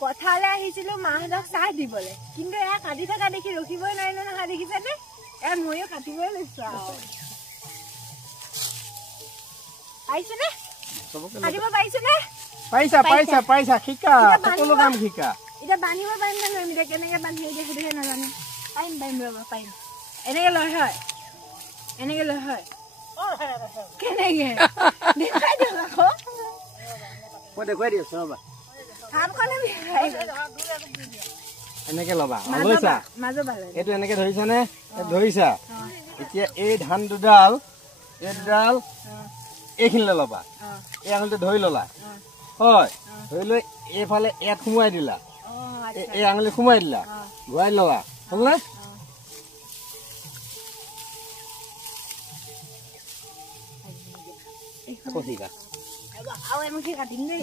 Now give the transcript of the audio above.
পথাৰলৈ আহিছিলো মাহঁতক চাহ দিবলৈ কিন্তু এয়া কাটি থকা দেখি ৰখিবই নোৱাৰিলো নহয় দেখিছানে এয়া ময়ো কাটিবই লৈছো আৰু পাইছেনে কাটিব পাৰিছেনে পাইছা শিকা সকলো কাম শিকা এতিয়া বান্ধিব পাৰিম নে নোৱাৰিম এতিয়া কেনেকে বান্ধি এতিয়া সেইটোহে নাজানো পাৰিম ৰ'বা পাৰিম এনেকে লয় হয় কেনেকে দেখাই দিয়ক আকৌ মই দেখুৱাই দি আছো ৰ'বা এনেকে ল'বা লৈছা এইটো এনেকে ধৰিছানে ধৰিছা এতিয়া এই ধান দুডাল এইখিনিলে ল'বা এই আঙুলিটো ধৰি ল'লা হয় ধৰি লৈ এইফালে ইয়াত সোমোৱাই দিলা এই আঙুলি সোমোৱাই দিলা ঘূৰাই ল'বা হ'লনে আৰু এমুঠি কাটিম দেই